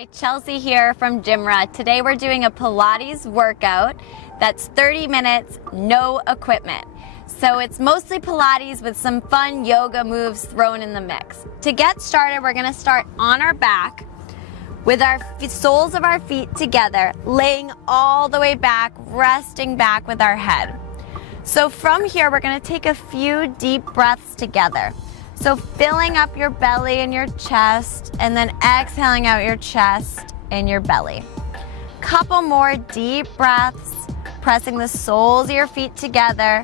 Hi, Chelsea here from GymRa. Today we're doing a Pilates workout that's 30 minutes, no equipment. So it's mostly Pilates with some fun yoga moves thrown in the mix. To get started, we're gonna start on our back with our soles of our feet together, laying all the way back, resting back with our head. So from here, we're gonna take a few deep breaths together. So filling up your belly and your chest, and then exhaling out your chest and your belly. Couple more deep breaths, pressing the soles of your feet together.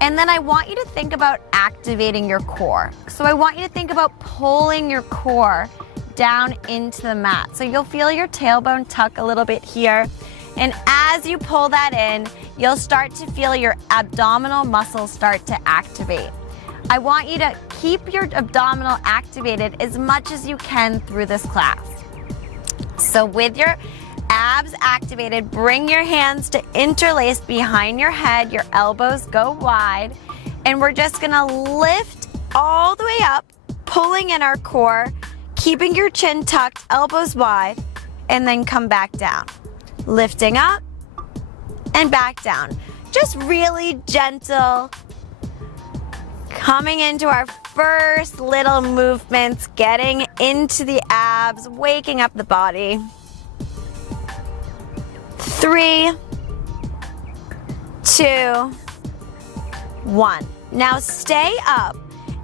And then I want you to think about activating your core. So I want you to think about pulling your core down into the mat. So you'll feel your tailbone tuck a little bit here. And as you pull that in, you'll start to feel your abdominal muscles start to activate. I want you to keep your abdominal activated as much as you can through this class. So with your abs activated, bring your hands to interlace behind your head, your elbows go wide, and we're just gonna lift all the way up, pulling in our core, keeping your chin tucked, elbows wide, and then come back down. Lifting up and back down. Just really gentle. Coming into our first little movements, getting into the abs, waking up the body. 3, 2, 1. Now stay up,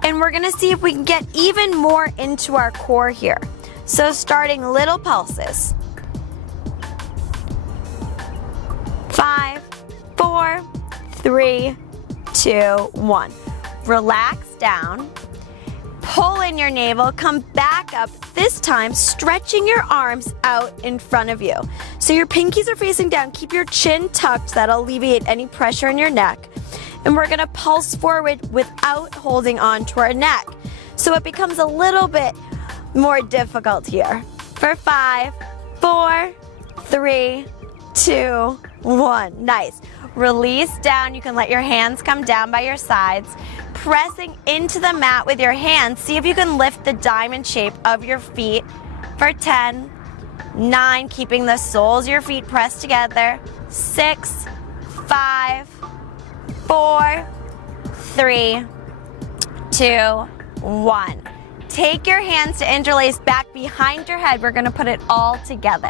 and we're gonna see if we can get even more into our core here. So starting little pulses. 5, 4, 3, 2, 1. Relax down, pull in your navel, come back up, this time stretching your arms out in front of you. So your pinkies are facing down, keep your chin tucked, that'll alleviate any pressure in your neck. And we're gonna pulse forward without holding on to our neck. So it becomes a little bit more difficult here. For 5, 4, 3, 2, 1. Nice. Release down, you can let your hands come down by your sides. Pressing into the mat with your hands, see if you can lift the diamond shape of your feet for 10, 9, keeping the soles of your feet pressed together, 6, 5, 4, 3, 2, 1. Take your hands to interlace back behind your head. We're gonna put it all together.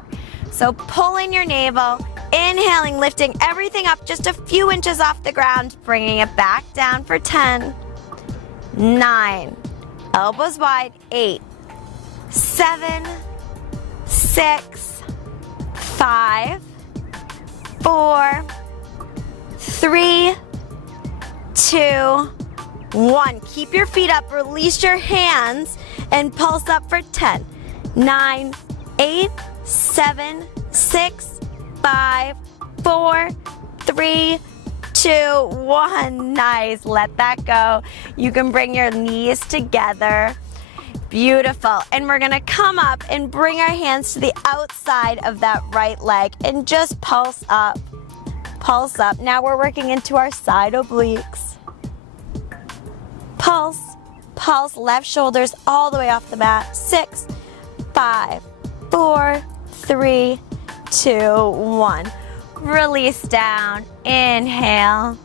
So pull in your navel, inhaling, lifting everything up just a few inches off the ground, bringing it back down for 10, 9, elbows wide, 8, 7, 6, 5, 4, 3, 2, 1. Keep your feet up, release your hands, and pulse up for 10, 9, 8, 7, 6, 5, 4, 3, 2, 1. Nice. Let that go. You can bring your knees together. Beautiful. And we're going to come up and bring our hands to the outside of that right leg and just pulse up. Pulse up. Now we're working into our side obliques. Pulse. Pulse. Left shoulders all the way off the mat. 6, 5, 4, 3, 2, 1. Release down. Inhale.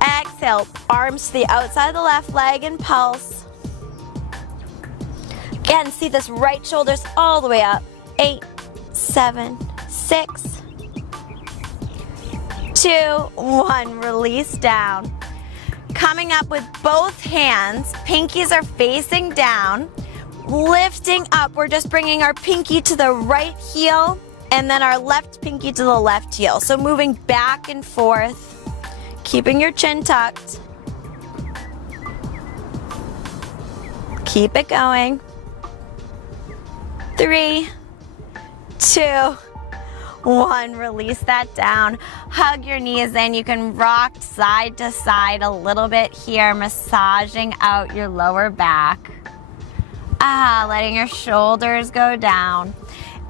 Exhale. Arms to the outside of the left leg and pulse. Again, see this right shoulder's all the way up. 8, 7, 6, 2, 1. Release down. Coming up with both hands. Pinkies are facing down. Lifting up. We're just bringing our pinky to the right heel and then our left pinky to the left heel. So moving back and forth, keeping your chin tucked. Keep it going. 3, 2, 1. Release that down. Hug your knees in. You can rock side to side a little bit here, massaging out your lower back. Letting your shoulders go down.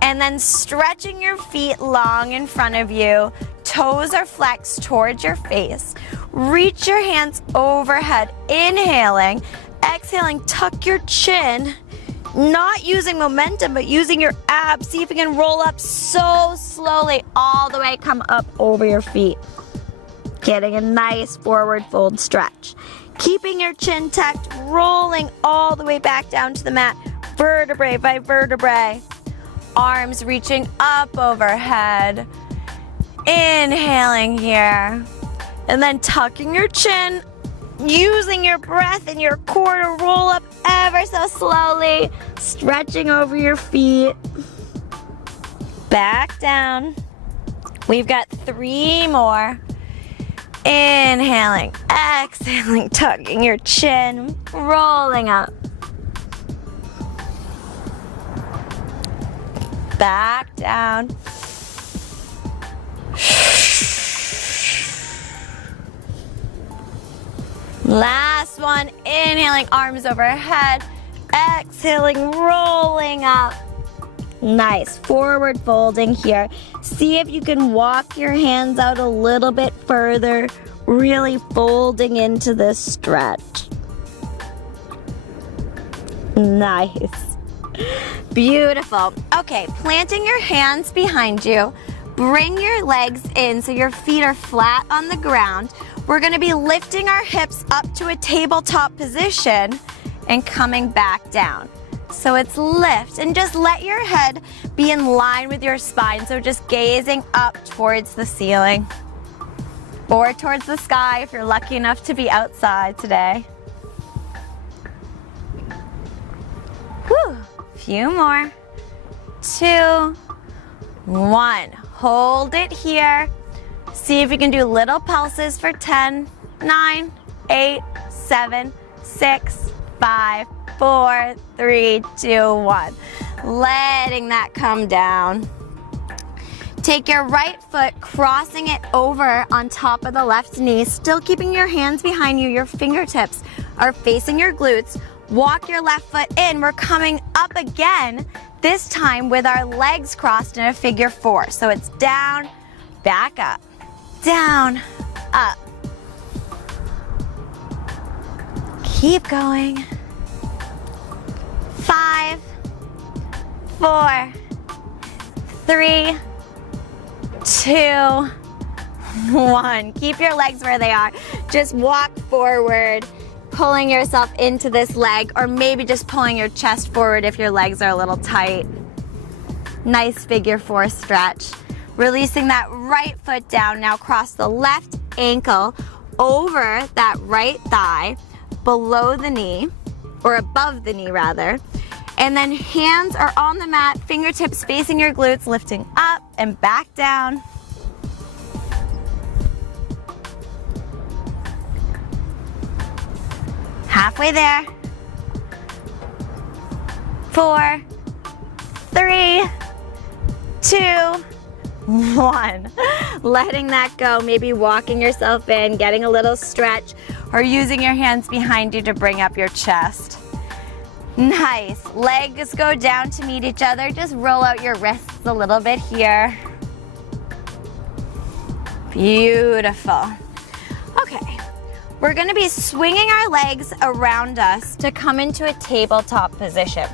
And then stretching your feet long in front of you. Toes are flexed towards your face. Reach your hands overhead. Inhaling. Exhaling, tuck your chin. not using momentum, but using your abs. See if you can roll up so slowly all the way, come up over your feet. Getting a nice forward fold stretch. Keeping your chin tucked, rolling all the way back down to the mat, vertebrae by vertebrae. Arms reaching up overhead. Inhaling here. And then tucking your chin, using your breath and your core to roll up ever so slowly, stretching over your feet. Back down. We've got 3 more. Inhaling, exhaling, tucking your chin, rolling up. Back down. Last one, inhaling, arms overhead, exhaling, rolling up. Nice, forward folding here. See if you can walk your hands out a little bit further, really folding into this stretch. Nice. Beautiful. Okay, planting your hands behind you. Bring your legs in so your feet are flat on the ground. We're gonna be lifting our hips up to a tabletop position and coming back down. So it's lift, and just let your head be in line with your spine. So just gazing up towards the ceiling or towards the sky if you're lucky enough to be outside today. Whew, few more. 2, 1. Hold it here. See if you can do little pulses for 10, 9, 8, 7, 6, 5, 4, 3, 2, 1. Letting that come down. Take your right foot, crossing it over on top of the left knee, still keeping your hands behind you. Your fingertips are facing your glutes. Walk your left foot in. We're coming up again, this time with our legs crossed in a figure 4. So it's down, back up, down, up. Keep going. 5, 4, 3, 2, 1. Keep your legs where they are. Just walk forward, pulling yourself into this leg, or maybe just pulling your chest forward if your legs are a little tight. Nice figure 4 stretch. Releasing that right foot down. Now cross the left ankle over that right thigh, below the knee, or above the knee rather. And then hands are on the mat, fingertips facing your glutes, lifting up and back down. Halfway there. 4, 3, 2, 1. Letting that go, maybe walking yourself in, getting a little stretch, or using your hands behind you to bring up your chest. Nice. Legs go down to meet each other. Just roll out your wrists a little bit here. Beautiful. Okay. We're going to be swinging our legs around us to come into a tabletop position.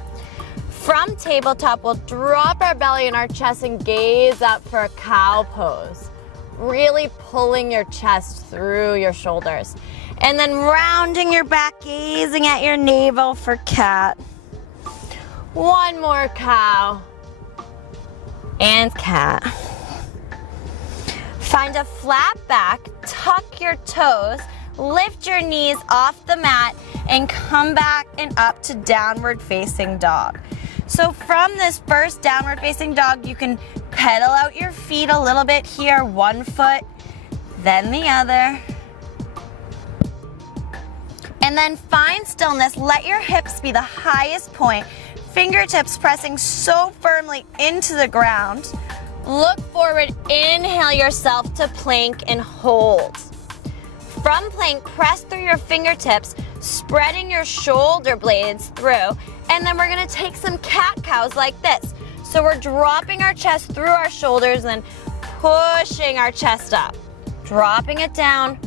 From tabletop, we'll drop our belly and our chest and gaze up for a cow pose. Really pulling your chest through your shoulders. And then rounding your back, gazing at your navel for cat. One more cow. And cat. Find a flat back, tuck your toes, lift your knees off the mat, and come back and up to downward facing dog. So from this first downward facing dog, you can pedal out your feet a little bit here, one foot, then the other. And then find stillness. Let your hips be the highest point. Fingertips pressing so firmly into the ground. Look forward, inhale yourself to plank and hold. From plank, press through your fingertips, spreading your shoulder blades through. And then we're gonna take some cat-cows like this. So we're dropping our chest through our shoulders and pushing our chest up. Dropping it down,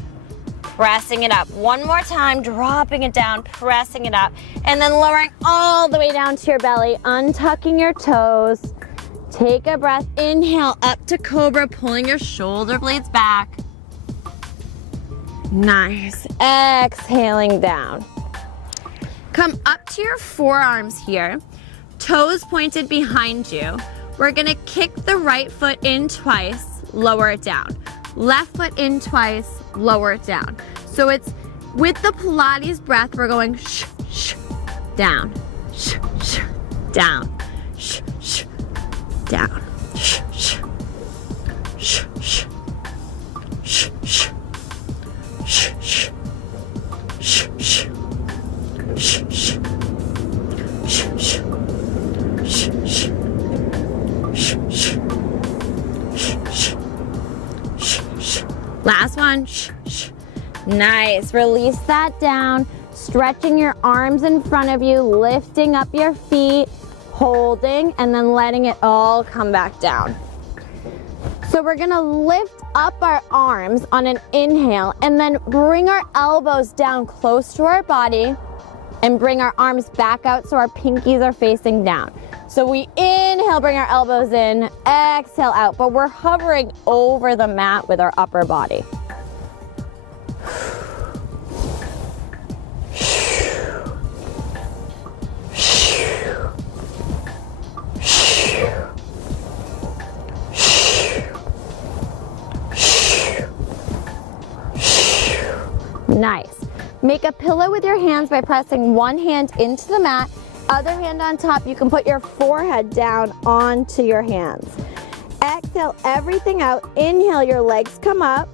pressing it up. One more time, dropping it down, pressing it up, and then lowering all the way down to your belly, untucking your toes. Take a breath, inhale up to cobra, pulling your shoulder blades back. Nice, exhaling down. Come up to your forearms here, toes pointed behind you. We're gonna kick the right foot in twice, lower it down. Left foot in twice, lower it down. So it's with the Pilates breath, we're going shh, shh, down, shh, shh, down, shh, shh, down, shh, shh, shh, shh, shh, shh, shh, shh, shh, shh, shh, shh, shh, shh, shh, shh. Last one. Shh, shh. Nice. Release that down. Stretching your arms in front of you, lifting up your feet, holding, and then letting it all come back down. So we're gonna lift up our arms on an inhale and then bring our elbows down close to our body and bring our arms back out so our pinkies are facing down. So we inhale, bring our elbows in, exhale out, but we're hovering over the mat with our upper body. Nice. Make a pillow with your hands by pressing one hand into the mat, other hand on top. You can put your forehead down onto your hands. Exhale everything out. Inhale, your legs come up,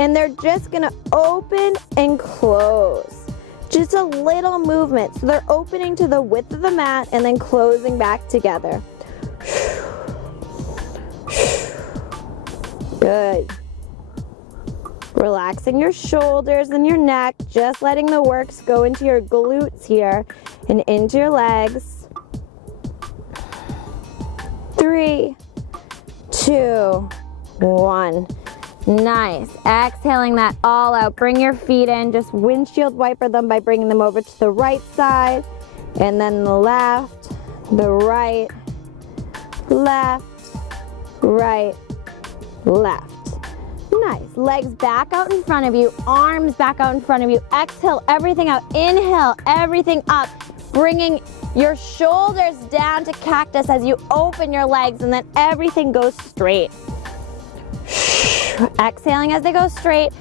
and they're just gonna open and close. Just a little movement. So they're opening to the width of the mat and then closing back together. Good. Relaxing your shoulders and your neck, just letting the works go into your glutes here and into your legs. 3, 2, 1. Nice. Exhaling that all out. Bring your feet in. Just windshield wiper them by bringing them over to the right side. And then the left, the right, left, right, left. Nice. Legs back out in front of you. Arms back out in front of you. Exhale everything out. Inhale everything up. Bringing your shoulders down to cactus as you open your legs, and then everything goes straight. Exhaling as they go straight.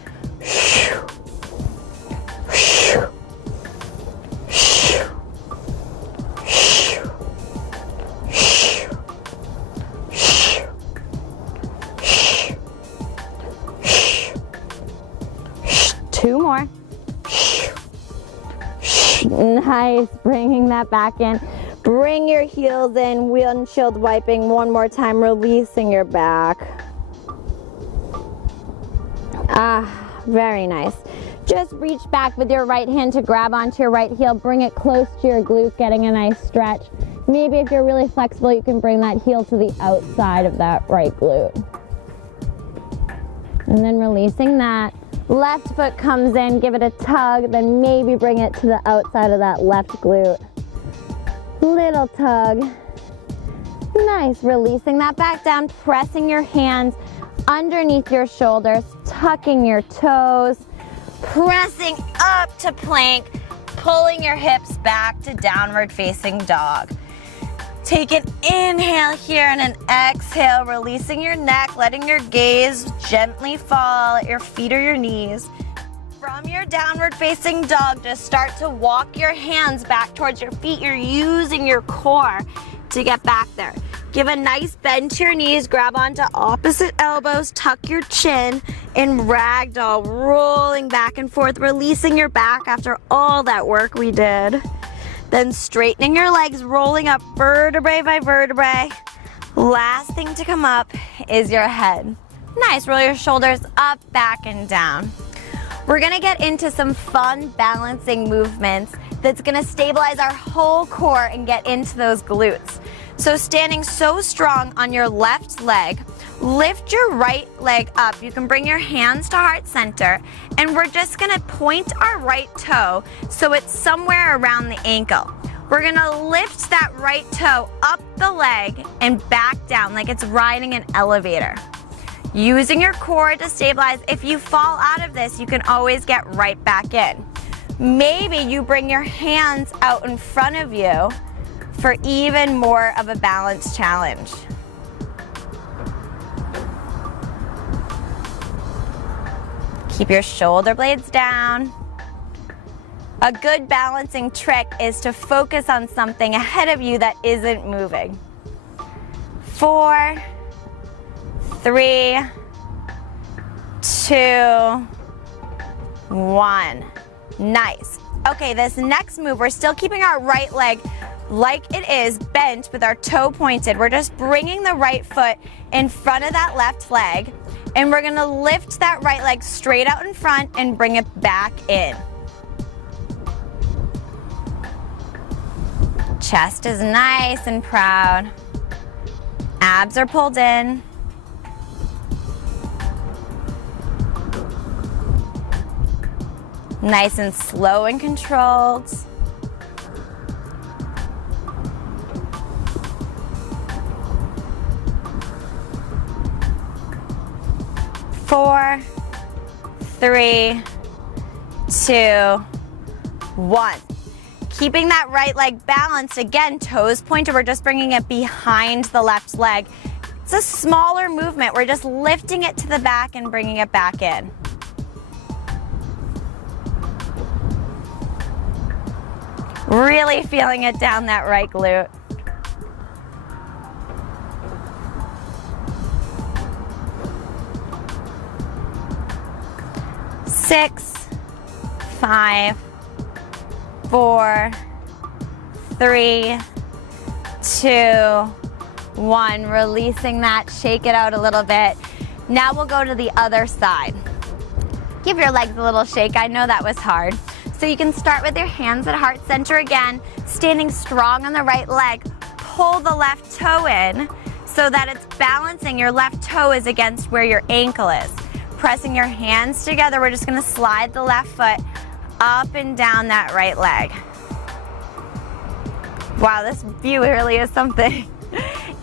Two more. Nice. Bringing that back in. Bring your heels in. Windshield wiping one more time, releasing your back. Very nice. Just reach back with your right hand to grab onto your right heel. Bring it close to your glute, getting a nice stretch. Maybe if you're really flexible, you can bring that heel to the outside of that right glute. And then releasing that. Left foot comes in, give it a tug, then maybe bring it to the outside of that left glute. Little tug. Nice. Releasing that back down, pressing your hands underneath your shoulders, tucking your toes, pressing up to plank, pulling your hips back to downward facing dog. Take an inhale here and an exhale, releasing your neck, letting your gaze gently fall at your feet or your knees. From your downward facing dog, just start to walk your hands back towards your feet. You're using your core to get back there. Give a nice bend to your knees, grab onto opposite elbows, tuck your chin, and ragdoll, rolling back and forth, releasing your back after all that work we did. Then straightening your legs, rolling up vertebrae by vertebrae. Last thing to come up is your head. Nice, roll your shoulders up, back, and down. We're gonna get into some fun balancing movements that's gonna stabilize our whole core and get into those glutes. So standing so strong on your left leg, Lift your right leg up. You can bring your hands to heart center, and we're just gonna point our right toe so it's somewhere around the ankle. We're gonna lift that right toe up the leg and back down like it's riding an elevator. Using your core to stabilize. If you fall out of this, you can always get right back in. Maybe you bring your hands out in front of you for even more of a balance challenge. Keep your shoulder blades down. A good balancing trick is to focus on something ahead of you that isn't moving. 4, 3, 2, 1. Nice. Okay, this next move, we're still keeping our right leg like it is bent with our toe pointed. We're just bringing the right foot in front of that left leg, and we're gonna lift that right leg straight out in front and bring it back in. Chest is nice and proud. Abs are pulled in. Nice and slow and controlled. Four, 3, 2, 1. Keeping that right leg balanced, again, toes pointed, we're just bringing it behind the left leg. It's a smaller movement, we're just lifting it to the back and bringing it back in. Really feeling it down that right glute. Six, 5, 4, 3, 2, 1. Releasing that, shake it out a little bit. Now we'll go to the other side. Give your legs a little shake. I know that was hard. So you can start with your hands at heart center again, standing strong on the right leg. Pull the left toe in so that it's balancing. Your left toe is against where your ankle is. Pressing your hands together, we're just gonna slide the left foot up and down that right leg. Wow, this view really is something.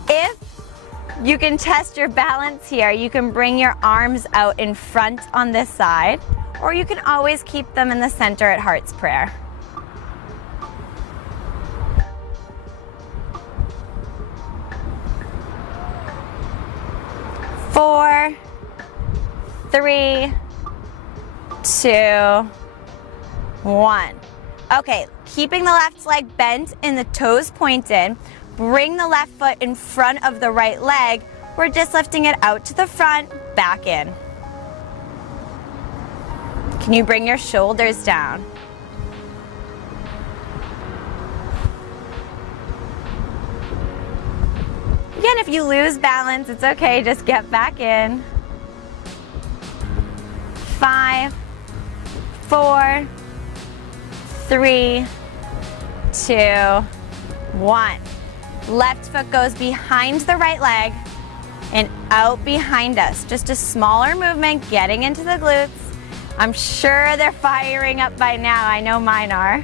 If you can test your balance here, you can bring your arms out in front on this side, or you can always keep them in the center at Heart's Prayer. Four, 3, 2, 1. Okay, keeping the left leg bent and the toes pointed, bring the left foot in front of the right leg. We're just lifting it out to the front, back in. Can you bring your shoulders down? Again, if you lose balance, it's okay, just get back in. 5, 4, 3, 2, 1. Left foot goes behind the right leg and out behind us. Just a smaller movement, getting into the glutes. I'm sure they're firing up by now. I know mine are.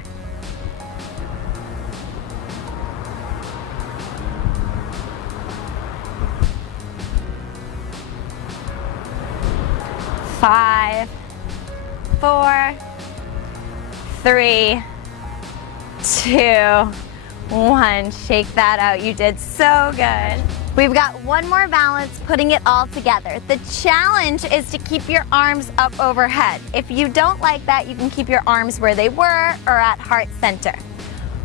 Five, 4, 3, 2, 1. Shake that out. You did so good. We've got one more balance, putting it all together. The challenge is to keep your arms up overhead. If you don't like that, you can keep your arms where they were or at heart center.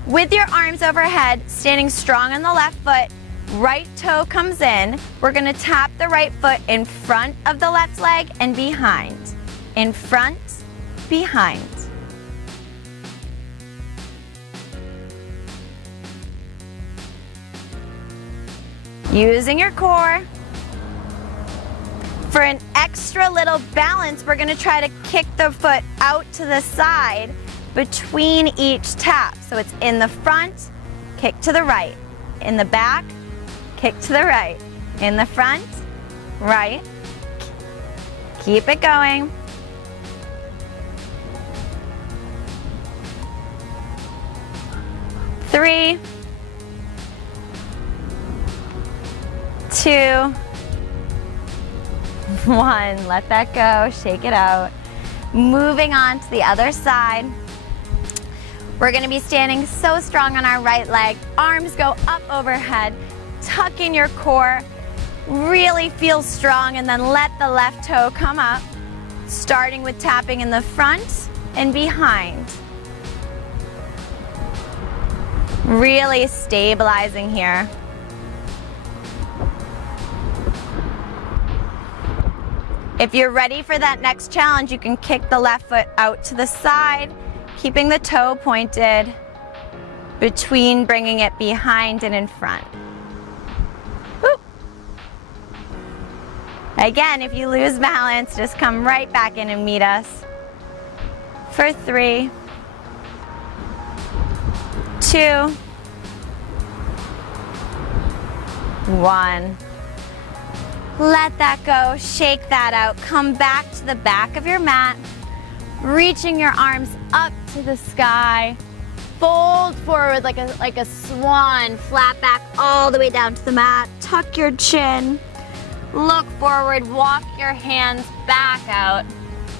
With your arms overhead, standing strong on the left foot, right toe comes in. We're gonna tap the right foot in front of the left leg and behind. In front, behind. Using your core. For an extra little balance, we're gonna try to kick the foot out to the side between each tap. So it's in the front, kick to the right. In the back, kick to the right. In the front, right. Keep it going. 3, 2, 1. Let that go, shake it out. Moving on to the other side. We're gonna be standing so strong on our right leg. Arms go up overhead. Tuck in your core. Really feel strong, and then let the left toe come up. Starting with tapping in the front and behind. Really stabilizing here. If you're ready for that next challenge, you can kick the left foot out to the side, keeping the toe pointed between bringing it behind and in front. Woo. Again, if you lose balance, just come right back in and meet us. For 3, 2, 1. Let that go, shake that out. Come back to the back of your mat, reaching your arms up to the sky. Fold forward like a swan, flat back all the way down to the mat. Tuck your chin, look forward, walk your hands back out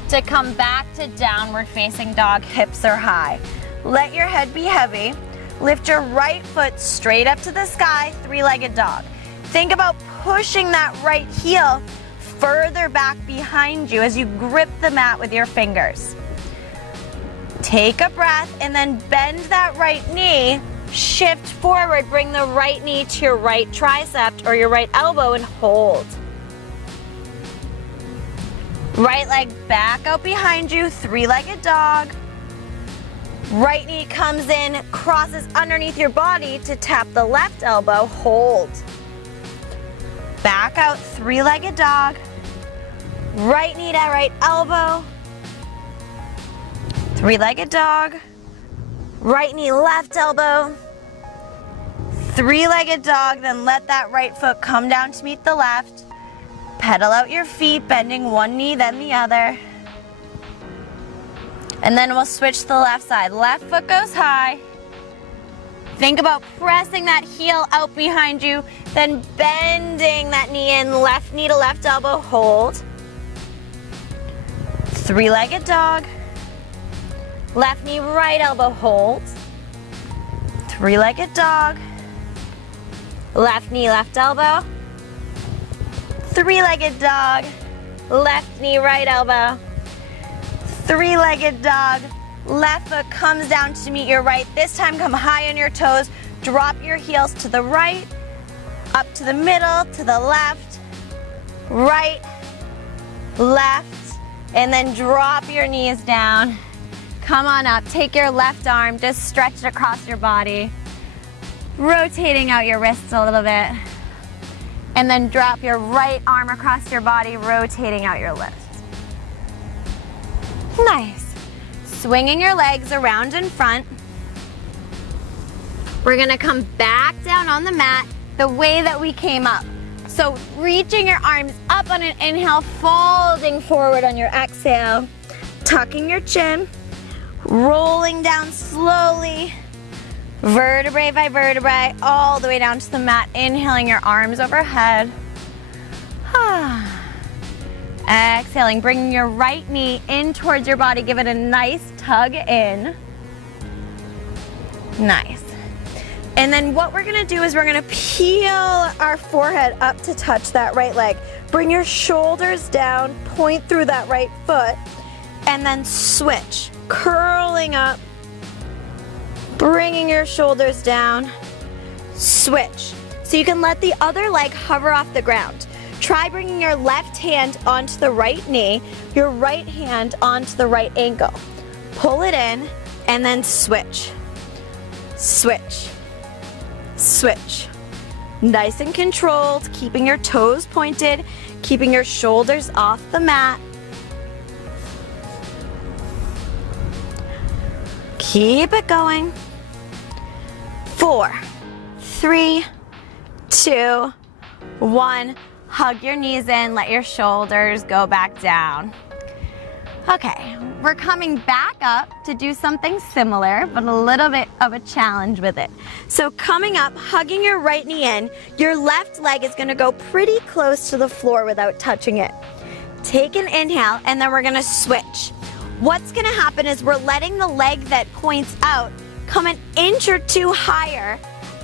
to come back to downward facing dog, hips are high. Let your head be heavy. Lift your right foot straight up to the sky, three-legged dog. Think about pushing that right heel further back behind you as you grip the mat with your fingers. Take a breath and then bend that right knee, shift forward, bring the right knee to your right tricep or your right elbow and hold. Right leg back out behind you, three-legged dog. Right knee comes in, crosses underneath your body to tap the left elbow, hold. Back out, three-legged dog. Right knee to right elbow. Three-legged dog. Right knee, left elbow. Three-legged dog, then let that right foot come down to meet the left. Pedal out your feet, bending one knee, then the other. And then we'll switch to the left side. Left foot goes high. Think about pressing that heel out behind you, then bending that knee in, left knee to left elbow, hold. Three-legged dog. Left knee, right elbow, hold. Three-legged dog. Left knee, left elbow. Three-legged dog. Left knee, right elbow. Three-legged dog. Left foot comes down to meet your right. This time come high on your toes. Drop your heels to the right, up to the middle, to the left, right, left, and then drop your knees down. Come on up. Take your left arm, just stretch it across your body, rotating out your wrists a little bit. And then drop your right arm across your body, rotating out your lift. Nice. Swinging your legs around in front. We're gonna come back down on the mat the way that we came up. So reaching your arms up on an inhale, folding forward on your exhale, tucking your chin, rolling down slowly, vertebrae by vertebrae, all the way down to the mat, inhaling your arms overhead. Exhaling, bringing your right knee in towards your body. Give it a nice tug in. Nice. And then what we're gonna do is we're gonna peel our forehead up to touch that right leg. Bring your shoulders down, point through that right foot, and then switch. Curling up, bringing your shoulders down, switch. So you can let the other leg hover off the ground. Try bringing your left hand onto the right knee, your right hand onto the right ankle. Pull it in, and then switch. Switch. Switch. Nice and controlled, keeping your toes pointed, keeping your shoulders off the mat. Keep it going. 4, 3, 2, 1. hug your knees in, let your shoulders go back down. Okay, we're coming back up to do something similar, but a little bit of a challenge with it. So coming up, hugging your right knee in, your left leg is gonna go pretty close to the floor without touching it. Take an inhale, and then we're gonna switch. What's gonna happen is we're letting the leg that points out come an inch or two higher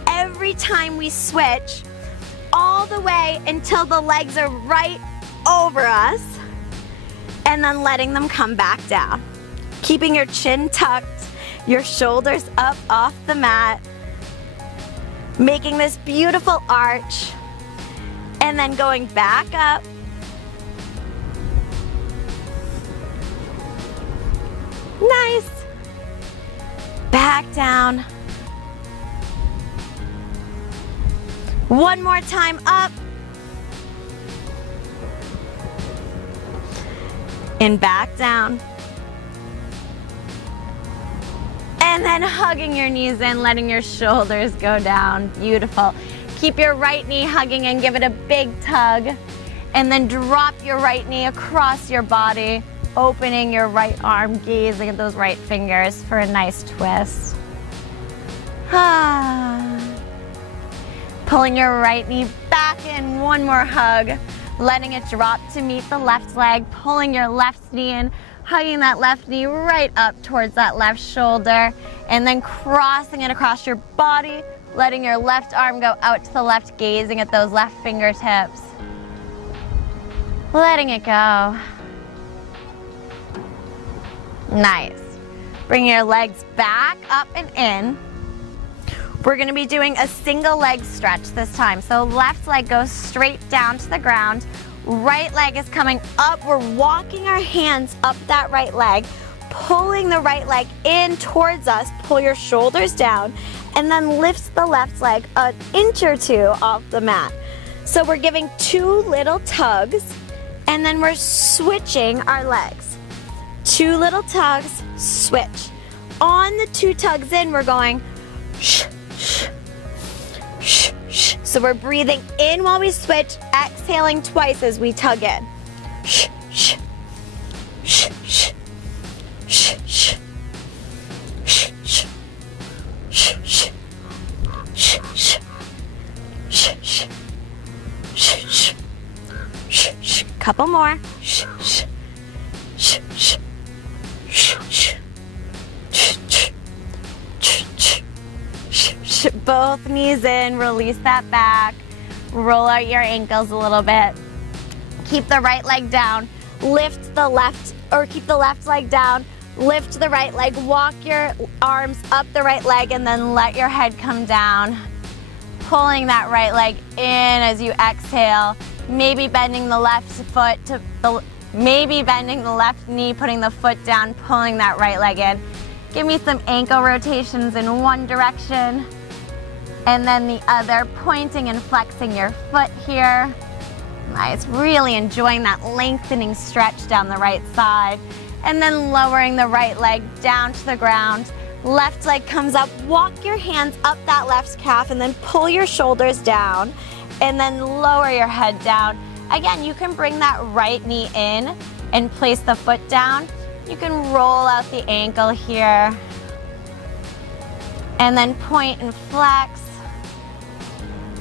every time we switch, all the way until the legs are right over us, and then letting them come back down. Keeping your chin tucked, your shoulders up off the mat, making this beautiful arch, and then going back up. Nice. Back down. One more time up. And back down. And then hugging your knees in, letting your shoulders go down. Beautiful. Keep your right knee hugging and give it a big tug. And then drop your right knee across your body, opening your right arm, gazing at those right fingers for a nice twist. Pulling your right knee back in, one more hug. Letting it drop to meet the left leg, pulling your left knee in, hugging that left knee right up towards that left shoulder, and then crossing it across your body, letting your left arm go out to the left, gazing at those left fingertips. Letting it go. Nice. Bring your legs back up and in. We're gonna be doing a single leg stretch this time. So left leg goes straight down to the ground. Right leg is coming up. We're walking our hands up that right leg, pulling the right leg in towards us. Pull your shoulders down, and then lift the left leg an inch or two off the mat. So we're giving two little tugs, and then we're switching our legs. Two little tugs, switch. On the two tugs in, we're going shh, shh, shh, shh. So we're breathing in while we switch, exhaling twice as we tug in. Shh, shh, shh, shh, shh, shh, shh, shh, shh, shh, shh, shh, shh, shh, shh, shh, shh, shh. Couple more. Shh, shh, shh, shh, shh, shh. Both knees in, release that back, roll out your ankles a little bit. Keep the right leg down, lift the left, or keep the left leg down, lift the right leg, walk your arms up the right leg, and then let your head come down. Pulling that right leg in as you exhale, maybe bending the left foot to maybe bending the left knee, putting the foot down, pulling that right leg in. Give me some ankle rotations in one direction, and then the other, pointing and flexing your foot here. Nice, really enjoying that lengthening stretch down the right side. And then lowering the right leg down to the ground. Left leg comes up, walk your hands up that left calf, and then pull your shoulders down, and then lower your head down. Again, you can bring that right knee in and place the foot down. You can roll out the ankle here, and then point and flex.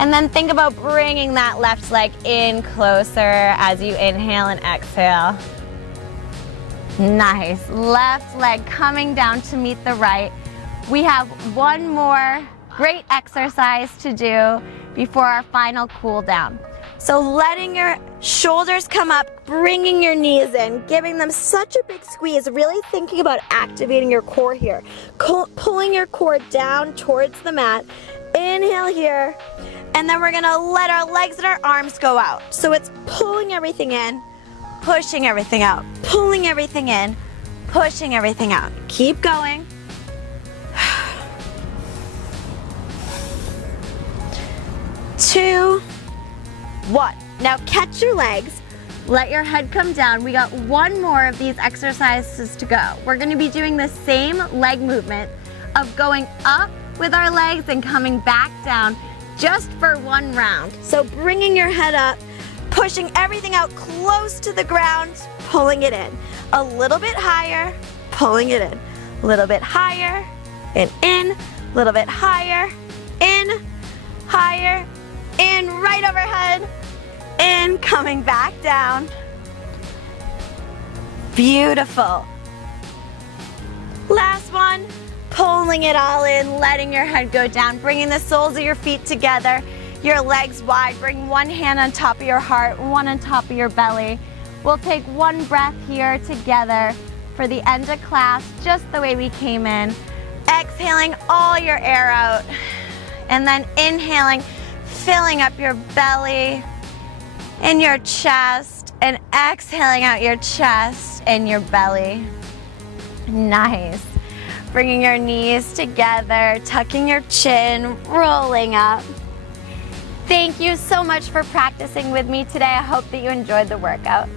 And then think about bringing that left leg in closer as you inhale and exhale. Nice. Left leg coming down to meet the right. We have one more great exercise to do before our final cool down. So letting your shoulders come up, bringing your knees in, giving them such a big squeeze, really thinking about activating your core here. Pulling your core down towards the mat. Inhale here, and then we're gonna let our legs and our arms go out. So it's pulling everything in, pushing everything out, pulling everything in, pushing everything out. Keep going. 2, 1. Now catch your legs, let your head come down. We got one more of these exercises to go. We're gonna be doing the same leg movement of going up with our legs and coming back down just for one round. So bringing your head up, pushing everything out close to the ground, pulling it in. A little bit higher, pulling it in. A little bit higher, and in. A little bit higher, in, right overhead, in, coming back down. Beautiful. Last one, pulling it all in, letting your head go down, bringing the soles of your feet together, your legs wide. Bring one hand on top of your heart, one on top of your belly. We'll take one breath here together for the end of class, just the way we came in. Exhaling all your air out, and then inhaling, filling up your belly and your chest, and exhaling out your chest and your belly. Nice. Bringing your knees together, tucking your chin, rolling up. Thank you so much for practicing with me today. I hope that you enjoyed the workout.